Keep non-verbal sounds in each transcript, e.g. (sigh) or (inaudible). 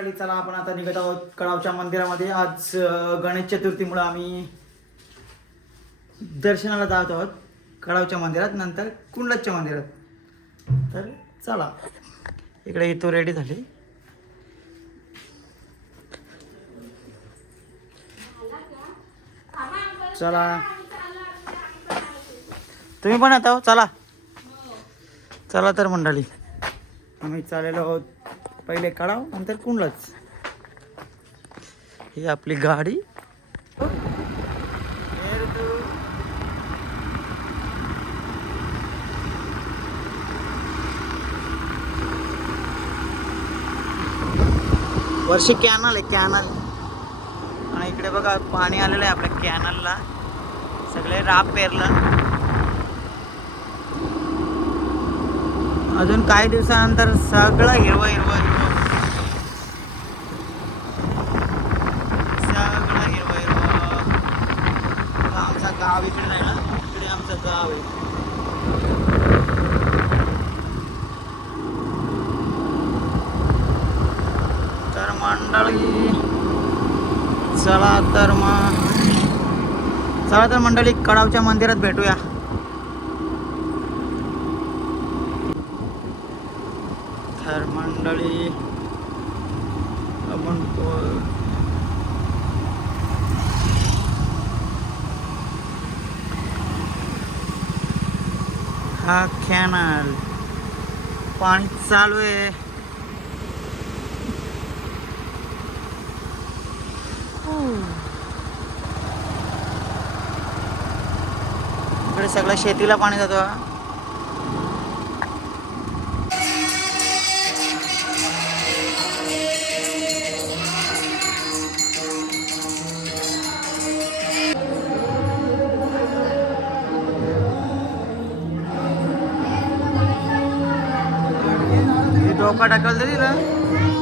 चला आपण आता निघत आहोत कडावच्या मंदिरामध्ये. आज गणेश चतुर्थीमुळे आम्ही दर्शनाला जात आहोत कडावच्या मंदिरात नंतर कुंडलच्या मंदिरात. तर चला इकडे येतो रेडी झाली. चला. तुम्ही पण आता आहो चला. चला तर मंडळी. आम्ही चाललेलो आहोत पहिले कडाव नंतर कुंडलाच. ही आपली गाडी. वर्षी कॅनल आहे कॅनल आणि इकडे बघा पाणी आलेलं आहे आपल्या कॅनलला सगळे राब पेरलं. अजून काही दिवसानंतर सगळं हिरवं हिरवं हिरवं. सगळं हिरवं हिरवं. बघा, आमचं गाव इकडे नाही ना? इकडे आमचं गाव आहे. तर मंडळी चला तर मग चला तर मंडळी कडावच्या मंदिरात भेटूया तर मंडळी म्हणतो हा कॅनल. पाणी चालू आहे. इकडे सगळ्या शेतीला पाणी जातो. हा. हे डोका टाकल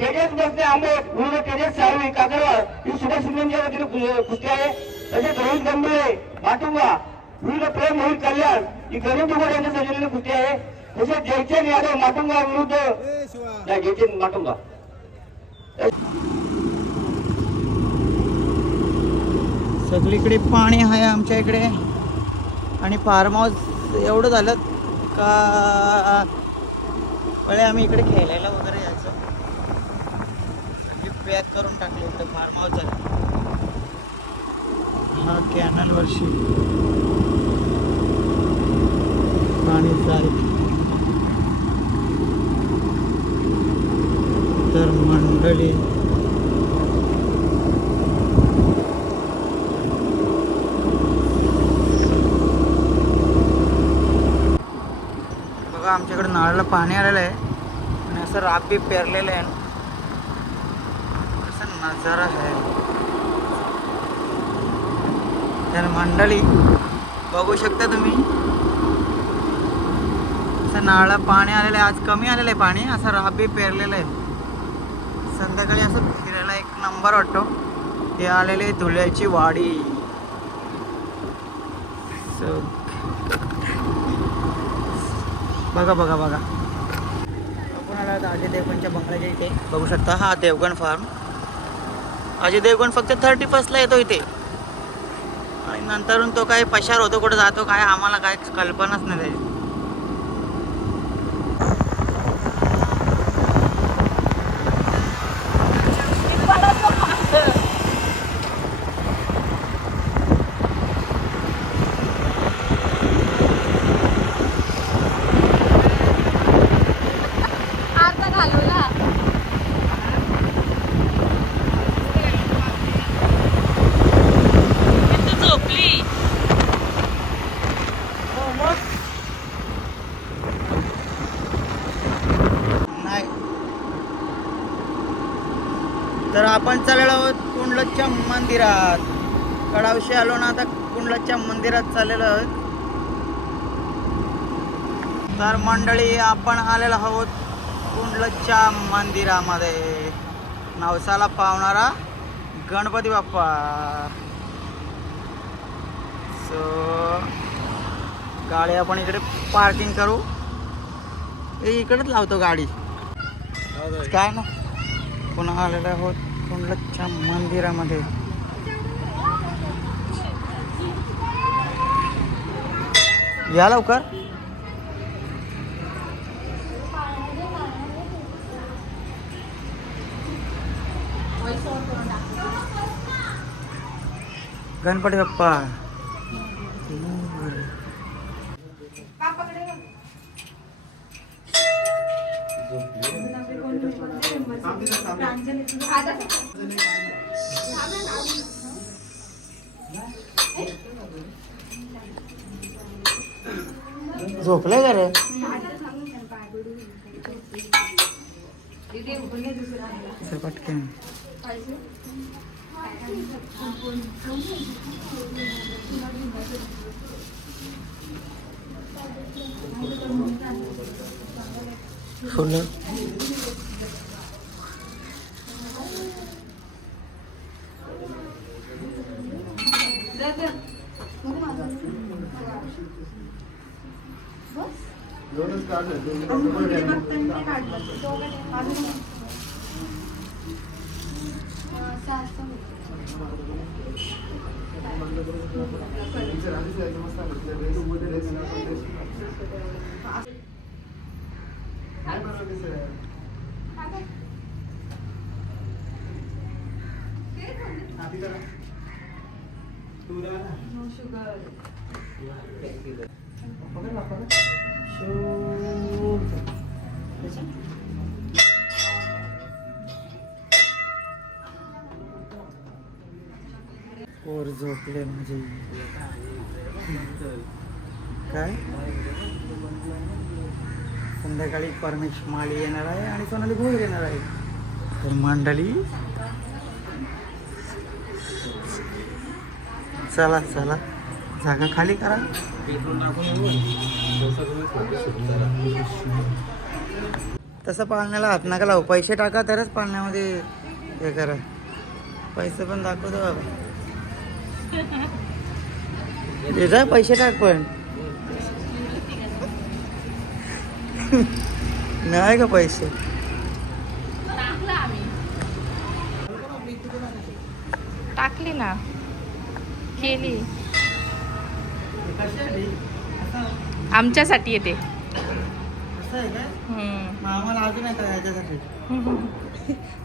तेजस बसते आंबे पूर्ण तेजस साळवी कागरवाड ही सुभाष सिंगांच्या वतीने कुस्ती आहे. तसेच रोहित गंभीरे माटुंगा विरुद्ध प्रेम मोहित कल्याण ही गणेश दुबड यांच्या सजवलेली कुस्ती आहे. तसेच जयचंद यादव माटुंगा विरुद्ध. नाही जयचंद माटुंगा सगळीकडे पाणी आहे आमच्या इकडे. आणि फार्म हाऊस एवढं झालं का पहिले आम्ही इकडे खेळायला वगैरे. पॅक करून टाकली इकडे फार्म झालं हा कॅनल वर्षी. पाणी जाईल तर मंडळी. बघा आमच्याकडे नळाला पाणी आलेलं आहे. आणि असं राब पेरलेलं आहे. नजारा आहे तर मंडळी बघू शकता तुम्ही. असं नाळा पाणी आलेलं आहे आज कमी आलेलं आहे पाणी असं राबी पेरलेलं आहे. संध्याकाळी असं फिरायला एक नंबर वाटतो. हे आलेले धुळ्याची वाडी. So, बघा बघा बघा. आपण आला देवगणच्या बंगल्याच्या इथे बघू शकता हा देवगण फार्म अजय देवगण फक्त थर्टी फर्स्टला येतो इथे. आणि नंतरून तो काय पशार होतो कुठं जातो काय आम्हाला काय कल्पनाच नाही त्याची. घालवला झोपली नाही तर आपण चाललेलो आहोत कुंडलच्या मंदिरात. कडावशी आलो ना आता कुंडलच्या मंदिरात चाललेलो आहोत. तर मंडळी आपण आलेलो आहोत कुंडलच्या मंदिरामध्ये. नवसाला पावणारा गणपती बाप्पा. सो गाडी आपण इकडे पार्किंग करू. इकडेच लावतो गाडी. काय ना पुन्हा आलेलो आहोत कुंडलच्या मंदिरामध्ये. या लवकर. गणपती बाप्पा. झोपले का रे? पटकन. फुलं शुगर पोर झोपले म्हणजे. काय? संध्याकाळी परमेश माळी येणार आहे आणि सोनाली भोईर येणार आहे. तर मंडळी चला चला. जागा खाली करा. तसं पाळण्याला हात नका लावू. पैसे टाका तरच पाळण्यामध्ये हे करा. पैसे पण दाखवतो बाबा. जा पैसे टाक पण. नाही का पैसे? टाकली ना. केली. आमच्यासाठी येते. आम्हाला अजून (laughs)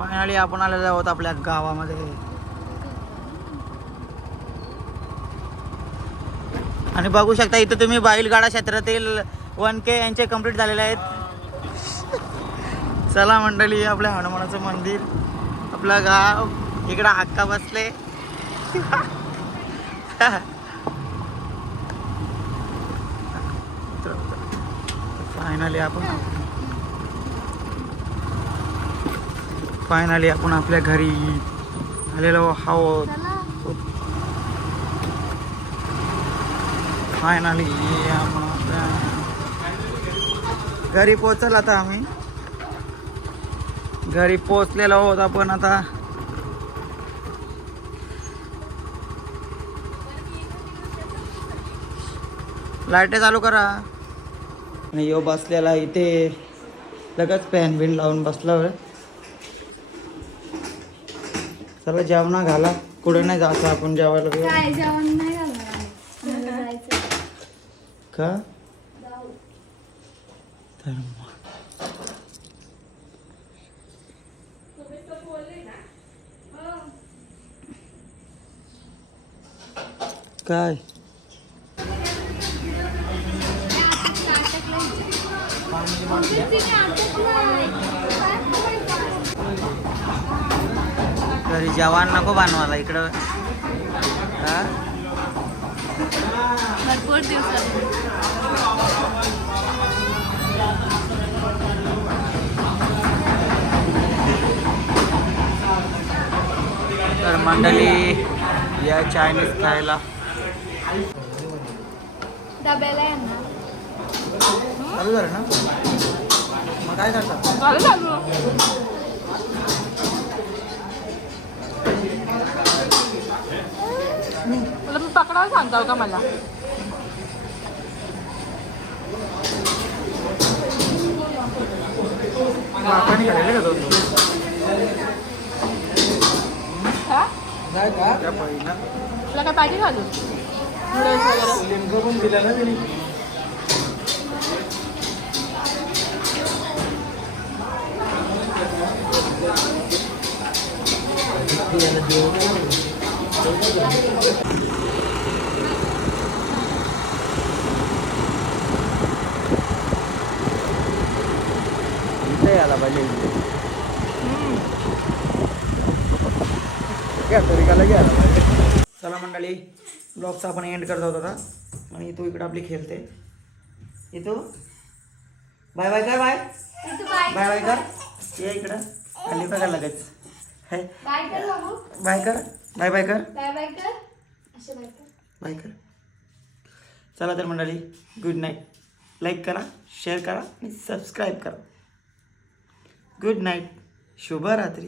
फायनली आपण आलेलो आहोत आपल्या गावामध्ये. आणि बघू शकता इथं तुम्ही बैलगाडा क्षेत्रातील वन के यांचे कंप्लीट झालेले आहेत. चला मंडळी आपल्या हनुमानाचं मंदिर आपलं गाव इकडं हक्का बसले. (laughs) फायनली आपण फायनली आपण आपल्या घरी आलेलो आहोत. फायनली आपण आपल्या घरी पोचल आता आम्ही. घरी पोचलेलो आहोत आपण आता. लाइट चालू करा. आणि यो बसलेला इथे. लगेच पॅन बिन लावून बसला चला जेवणा घाला कुठे नाही जायचं आपण जेवायला. काय जेवण नाही घालणार आम्ही. का तर मग. काय घरी जेवण नको बनवायला इकडं. हा? भरपूर तर मंडळी या चायनीज खायला. डब्याला चालू झालं ना? मग काय करतात झालं चालू तुला मी पकडायला सांगताव का मला हा? तुला काय पाहिजे घालू नूडल्स वगैरे? लिंबू पण दिला ना त्यांनी इथे आला पाहिजे. घ्या तरी का लगे आला पाहिजे चला मंडळी ब्लॉगचा आपण एंड करत होतो आता. आणि तू इकडं आपली खेळते. येतो बाय बाय कर बाय. बाय बाय कर. ये इकडं. खाली बघा लगेच. बाय कर बाबू बाय कर. बाय बाय कर. बाय बाय कर. असे बाय कर. बाय कर. चला तर मंडळी गुड नाईट लाईक करा शेअर करा आणि सबस्क्राईब करा. गुड नाईट शुभरात्री.